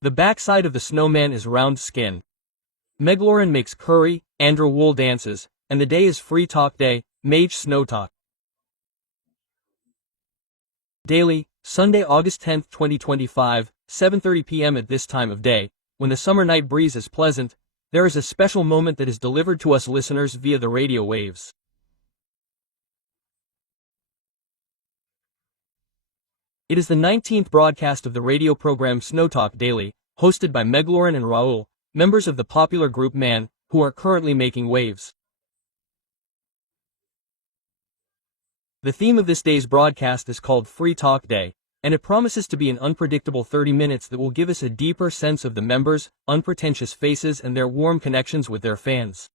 The backside of the snowman is round skin. Megloren makes curry, Andrew Wool dances, and the day is Free Talk Day, Mage Snow Talk. Daily, Sunday, August 10, 2025, 7:30 p.m. At this time of day, when the summer night breeze is pleasant, there is a special moment that is delivered to us listeners via the radio waves. It is the 19th broadcast of the radio program Snow Talk Daily, hosted by Megloren and Raul, members of the popular group Man, who are currently making waves. The theme of this day's broadcast is called Free Talk Day, and it promises to be an unpredictable 30 minutes that will give us a deeper sense of the members, unpretentious faces and their warm connections with their fans.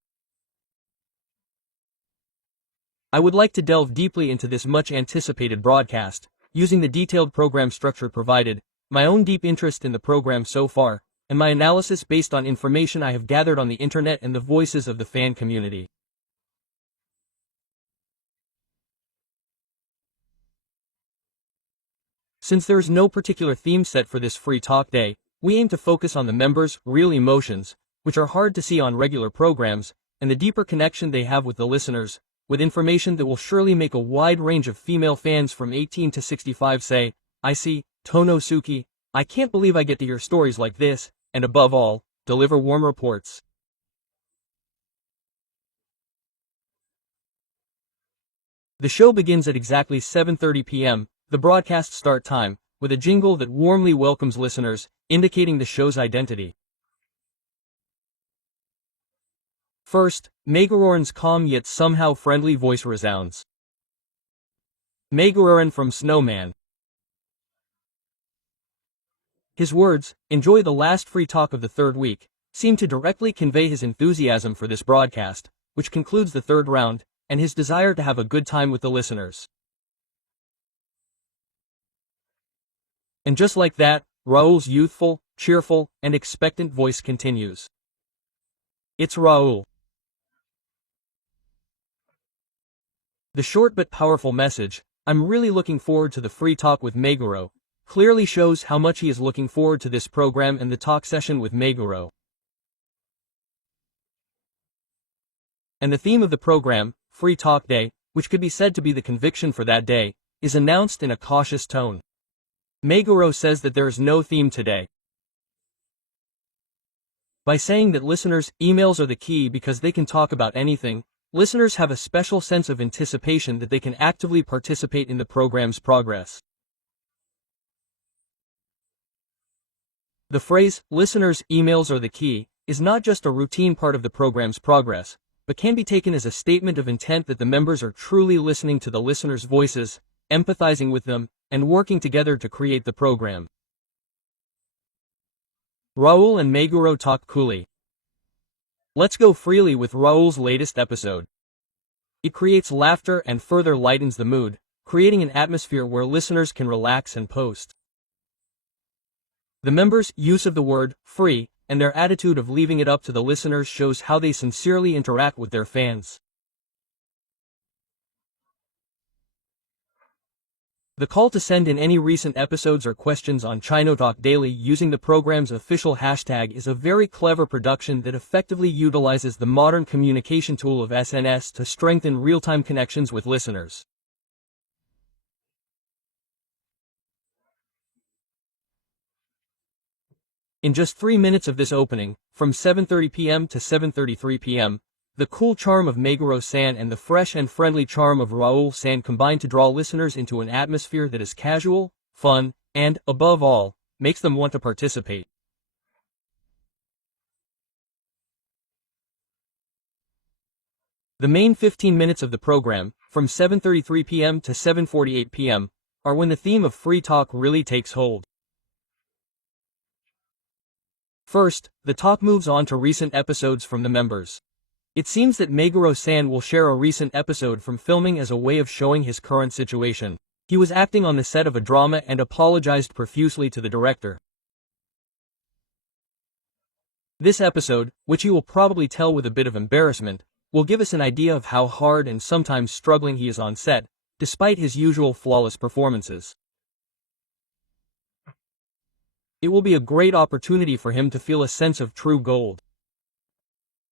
I would like to delve deeply into this much-anticipated broadcast, using the detailed program structure provided, my own deep interest in the program so far, and my analysis based on information I have gathered on the internet and the voices of the fan community. Since there is no particular theme set for this Free Talk Day, we aim to focus on the members' real emotions, which are hard to see on regular programs, and the deeper connection they have with the listeners, with information that will surely make a wide range of female fans from 18 to 65 say, "I see, Tonosuke, I can't believe I get to hear stories like this," and above all, deliver warm reports. The show begins at exactly 7:30 p.m., the broadcast start time, with a jingle that warmly welcomes listeners, indicating the show's identity. First, Megloren's calm yet somehow friendly voice resounds. Megloren from Snowman. His words, "Enjoy the last free talk of the third week," seem to directly convey his enthusiasm for this broadcast, which concludes the third round, and his desire to have a good time with the listeners. And just like that, Raul's youthful, cheerful, and expectant voice continues. It's Raul. The short but powerful message, "I'm really looking forward to the free talk with Meguro," clearly shows how much he is looking forward to this program and the talk session with Meguro. And the theme of the program, Free Talk Day, which could be said to be the conviction for that day, is announced in a cautious tone. Meguro says that there is no theme today. By saying that listeners' emails are the key because they can talk about anything, listeners have a special sense of anticipation that they can actively participate in the program's progress. The phrase, "listeners' emails are the key," is not just a routine part of the program's progress, but can be taken as a statement of intent that the members are truly listening to the listeners' voices, empathizing with them, and working together to create the program. Raul and Meguro talk coolly. Let's go freely with Raul's latest episode. It creates laughter and further lightens the mood, creating an atmosphere where listeners can relax and post. The members' use of the word free and their attitude of leaving it up to the listeners shows how they sincerely interact with their fans. The call to send in any recent episodes or questions on Chino Talk Daily using the program's official hashtag is a very clever production that effectively utilizes the modern communication tool of SNS to strengthen real-time connections with listeners. In just 3 minutes of this opening, from 7:30 p.m. to 7:33 p.m., the cool charm of Meguro-san and the fresh and friendly charm of Raul-san combine to draw listeners into an atmosphere that is casual, fun, and, above all, makes them want to participate. The main 15 minutes of the program, from 7:33 p.m. to 7:48 p.m., are when the theme of free talk really takes hold. First, the talk moves on to recent episodes from the members. It seems that Meguro-san will share a recent episode from filming as a way of showing his current situation. He was acting on the set of a drama and apologized profusely to the director. This episode, which he will probably tell with a bit of embarrassment, will give us an idea of how hard and sometimes struggling he is on set, despite his usual flawless performances. It will be a great opportunity for him to feel a sense of true gold.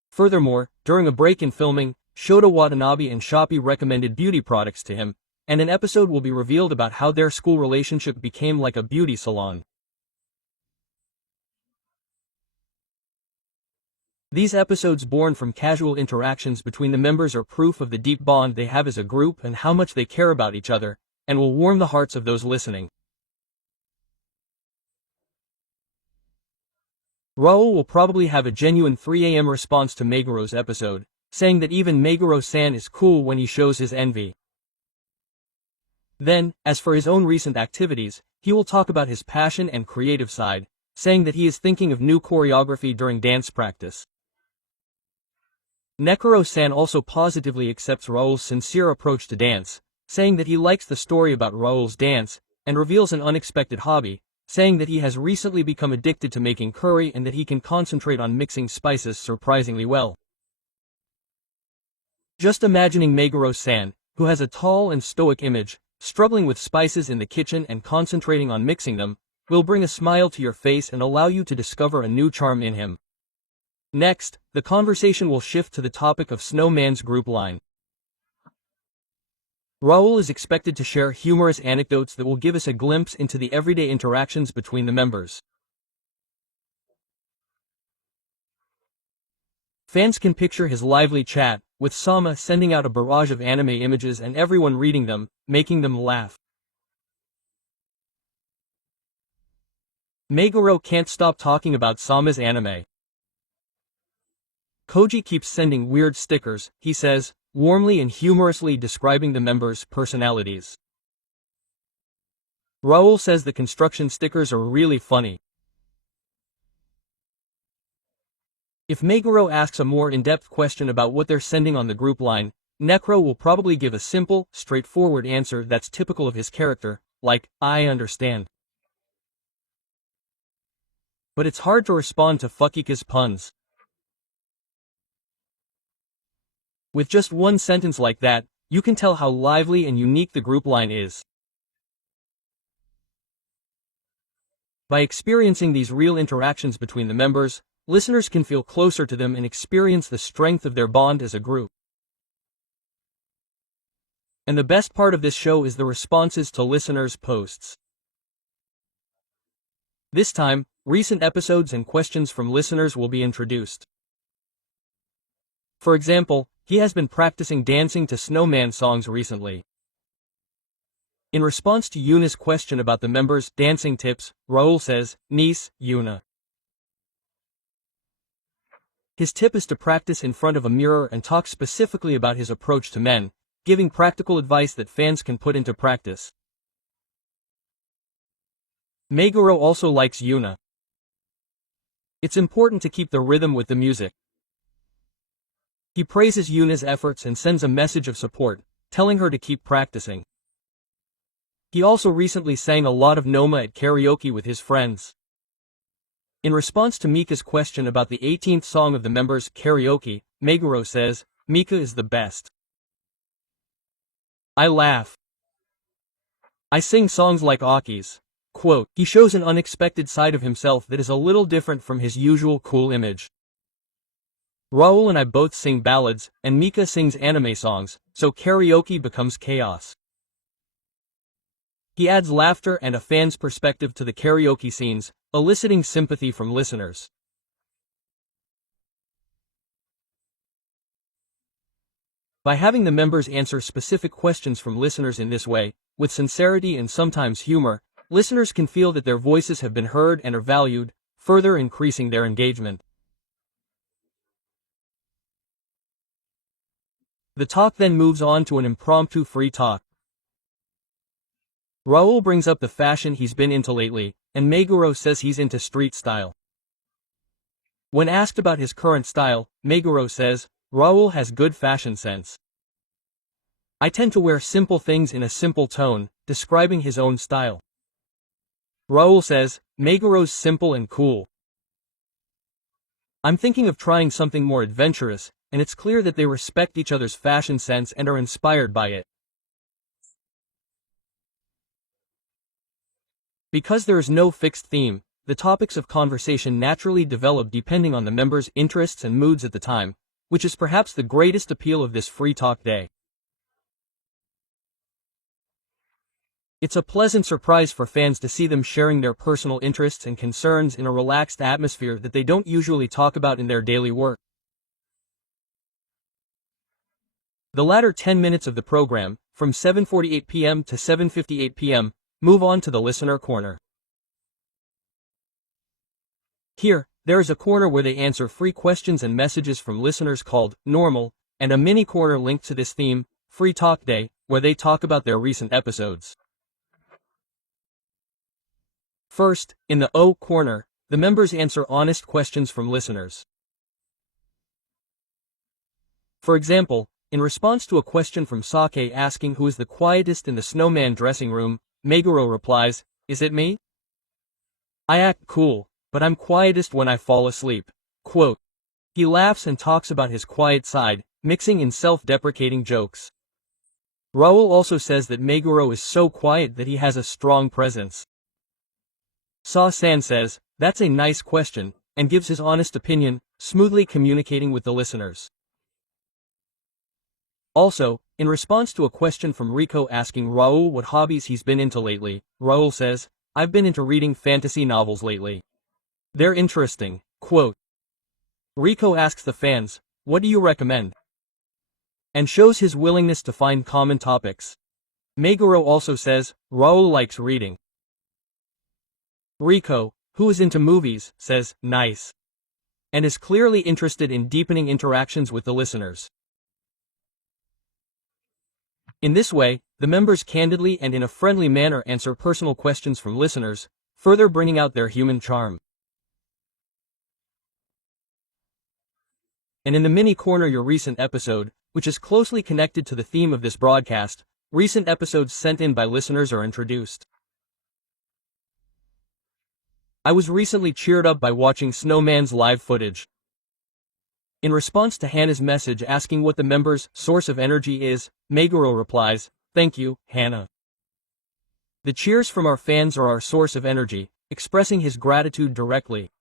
Furthermore, during a break in filming, Shota Watanabe and Shopee recommended beauty products to him, and an episode will be revealed about how their school relationship became like a beauty salon. These episodes born from casual interactions between the members are proof of the deep bond they have as a group and how much they care about each other, and will warm the hearts of those listening. Raul will probably have a genuine 3 a.m. response to Meguro's episode, saying that even Meguro-san is cool when he shows his envy. Then, as for his own recent activities, he will talk about his passion and creative side, saying that he is thinking of new choreography during dance practice. Nekuro-san also positively accepts Raul's sincere approach to dance, saying that he likes the story about Raul's dance, and reveals an unexpected hobby, saying that he has recently become addicted to making curry and that he can concentrate on mixing spices surprisingly well. Just imagining Meguro-san, who has a tall and stoic image, struggling with spices in the kitchen and concentrating on mixing them, will bring a smile to your face and allow you to discover a new charm in him. Next, the conversation will shift to the topic of Snowman's group line. Raul is expected to share humorous anecdotes that will give us a glimpse into the everyday interactions between the members. Fans can picture his lively chat, with Sama sending out a barrage of anime images and everyone reading them, making them laugh. Meguro can't stop talking about Sama's anime. Koji keeps sending weird stickers, he says, warmly and humorously describing the members' personalities. Raul says the construction stickers are really funny. If Meguro asks a more in-depth question about what they're sending on the group line, Necro will probably give a simple, straightforward answer that's typical of his character, like, I understand. But it's hard to respond to Fukika's puns. With just one sentence like that, you can tell how lively and unique the group line is. By experiencing these real interactions between the members, listeners can feel closer to them and experience the strength of their bond as a group. And the best part of this show is the responses to listeners' posts. This time, recent episodes and questions from listeners will be introduced. For example, he has been practicing dancing to Snowman songs recently. In response to Yuna's question about the members' dancing tips, Raul says, Niece, Yuna. His tip is to practice in front of a mirror and talk specifically about his approach to men, giving practical advice that fans can put into practice. Meguro also likes Yuna. It's important to keep the rhythm with the music. He praises Yuna's efforts and sends a message of support, telling her to keep practicing. He also recently sang a lot of Noma at karaoke with his friends. In response to Mika's question about the 18th song of the members' karaoke, Meguro says, Mika is the best. I laugh. I sing songs like Aki's. Quote, he shows an unexpected side of himself that is a little different from his usual cool image. Raul and I both sing ballads, and Mika sings anime songs, so karaoke becomes chaos. He adds laughter and a fan's perspective to the karaoke scenes, eliciting sympathy from listeners. By having the members answer specific questions from listeners in this way, with sincerity and sometimes humor, listeners can feel that their voices have been heard and are valued, further increasing their engagement. The talk then moves on to an impromptu free talk. Raul brings up the fashion he's been into lately, and Meguro says he's into street style. When asked about his current style, Meguro says, Raul has good fashion sense. I tend to wear simple things in a simple tone, describing his own style. Raul says, Meguro's simple and cool. I'm thinking of trying something more adventurous, and it's clear that they respect each other's fashion sense and are inspired by it. Because there is no fixed theme, the topics of conversation naturally develop depending on the members' interests and moods at the time, which is perhaps the greatest appeal of this free talk day. It's a pleasant surprise for fans to see them sharing their personal interests and concerns in a relaxed atmosphere that they don't usually talk about in their daily work. The latter 10 minutes of the program, from 7:48 p.m. to 7:58 p.m., move on to the listener corner. Here, there is a corner where they answer free questions and messages from listeners called Normal, and a mini corner linked to this theme, Free Talk Day, where they talk about their recent episodes. First, in the O corner, the members answer honest questions from listeners. For example, in response to a question from Sake asking who is the quietest in the snowman dressing room, Meguro replies, "Is it me? I act cool, but I'm quietest when I fall asleep." Quote. He laughs and talks about his quiet side, mixing in self-deprecating jokes. Raul also says that Meguro is so quiet that he has a strong presence. Sa-san says, "That's a nice question," and gives his honest opinion, smoothly communicating with the listeners. Also, in response to a question from Rico asking Raul what hobbies he's been into lately, Raul says, "I've been into reading fantasy novels lately. They're interesting." Quote. Rico asks the fans, "What do you recommend?" and shows his willingness to find common topics. Meguro also says, Raul likes reading. Rico, who is into movies, says, "Nice," and is clearly interested in deepening interactions with the listeners. In this way, the members candidly and in a friendly manner answer personal questions from listeners, further bringing out their human charm. And in the mini corner, your recent episode, which is closely connected to the theme of this broadcast, recent episodes sent in by listeners are introduced. I was recently cheered up by watching Snowman's live footage. In response to Hannah's message asking what the members' source of energy is, Meguro replies, "Thank you, Hannah. The cheers from our fans are our source of energy," expressing his gratitude directly.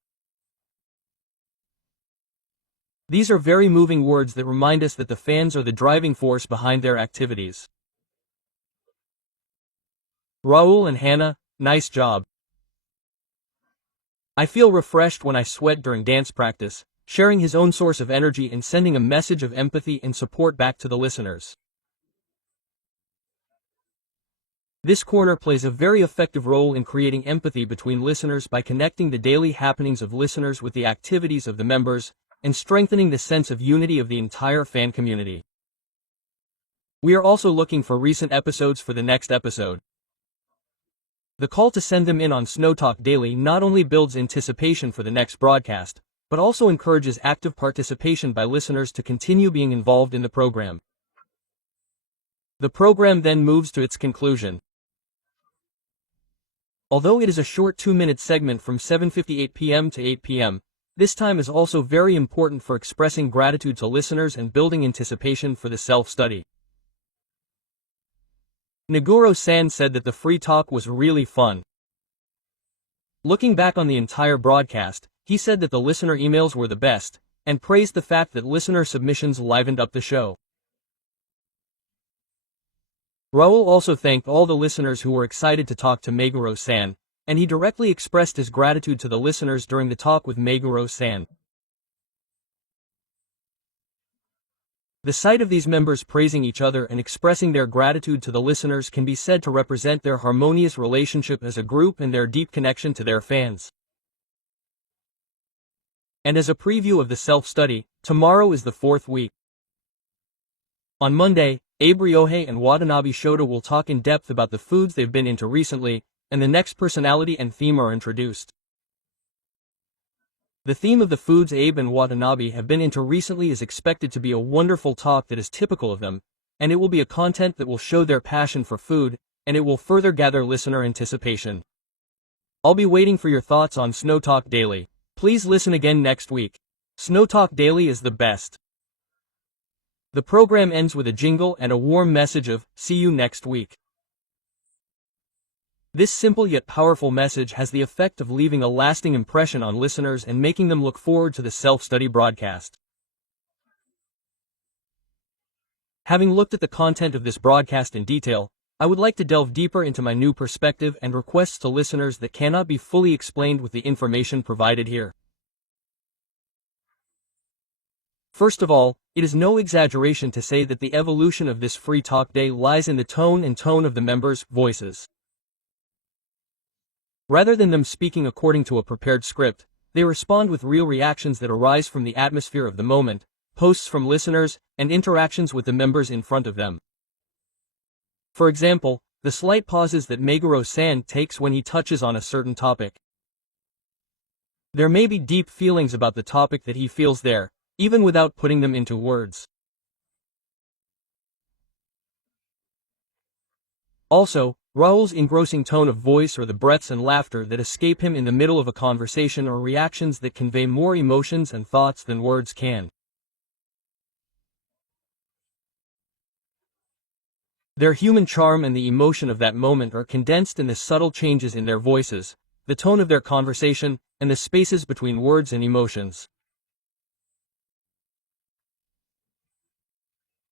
These are very moving words that remind us that the fans are the driving force behind their activities. Raul and Hannah, nice job. I feel refreshed when I sweat during dance practice, sharing his own source of energy and sending a message of empathy and support back to the listeners. This corner plays a very effective role in creating empathy between listeners by connecting the daily happenings of listeners with the activities of the members, and strengthening the sense of unity of the entire fan community. We are also looking for recent episodes for the next episode. The call to send them in on Snow Talk Daily not only builds anticipation for the next broadcast, but also encourages active participation by listeners to continue being involved in the program. The program then moves to its conclusion. Although it is a short 2-minute segment from 7:58 p.m. to 8 p.m., this time is also very important for expressing gratitude to listeners and building anticipation for the self-study. Nagoro-san said that the free talk was really fun. Looking back on the entire broadcast, he said that the listener emails were the best, and praised the fact that listener submissions livened up the show. Raul also thanked all the listeners who were excited to talk to Meguro-san, and he directly expressed his gratitude to the listeners during the talk with Meguro-san. The sight of these members praising each other and expressing their gratitude to the listeners can be said to represent their harmonious relationship as a group and their deep connection to their fans. And as a preview of the self-study, tomorrow is the 4th week. On Monday, Abe Ryohei and Watanabe Shota will talk in depth about the foods they've been into recently, and the next personality and theme are introduced. The theme of the foods Abe and Watanabe have been into recently is expected to be a wonderful talk that is typical of them, and it will be a content that will show their passion for food, and it will further gather listener anticipation. I'll be waiting for your thoughts on Snow Talk Daily. Please listen again next week. Snow Talk Daily is the best. The program ends with a jingle and a warm message of, "See you next week." This simple yet powerful message has the effect of leaving a lasting impression on listeners and making them look forward to the self-study broadcast. Having looked at the content of this broadcast in detail, I would like to delve deeper into my new perspective and requests to listeners that cannot be fully explained with the information provided here. First of all, it is no exaggeration to say that the evolution of this free talk day lies in the tone of the members' voices. Rather than them speaking according to a prepared script, they respond with real reactions that arise from the atmosphere of the moment, posts from listeners, and interactions with the members in front of them. For example, the slight pauses that Meguro-san takes when he touches on a certain topic. There may be deep feelings about the topic that he feels there, even without putting them into words. Also, Raul's engrossing tone of voice or the breaths and laughter that escape him in the middle of a conversation are reactions that convey more emotions and thoughts than words can. Their human charm and the emotion of that moment are condensed in the subtle changes in their voices, the tone of their conversation, and the spaces between words and emotions.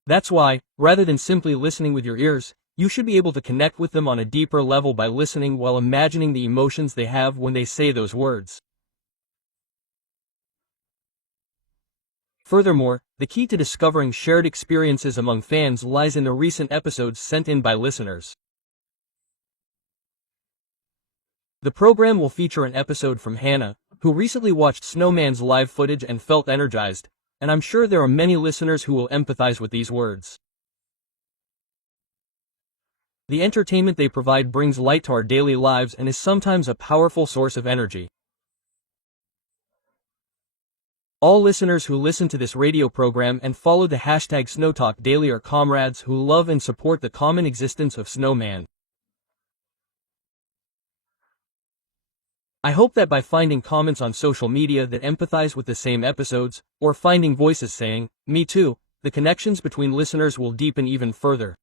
That's why, rather than simply listening with your ears, you should be able to connect with them on a deeper level by listening while imagining the emotions they have when they say those words. Furthermore, the key to discovering shared experiences among fans lies in the recent episodes sent in by listeners. The program will feature an episode from Hannah, who recently watched Snowman's live footage and felt energized, and I'm sure there are many listeners who will empathize with these words. The entertainment they provide brings light to our daily lives and is sometimes a powerful source of energy. All listeners who listen to this radio program and follow the hashtag SnowTalkDaily are comrades who love and support the common existence of Snowman. I hope that by finding comments on social media that empathize with the same episodes, or finding voices saying, "Me too," the connections between listeners will deepen even further.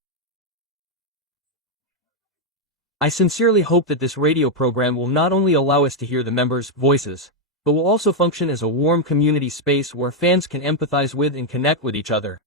I sincerely hope that this radio program will not only allow us to hear the members' voices, but will also function as a warm community space where fans can empathize with and connect with each other.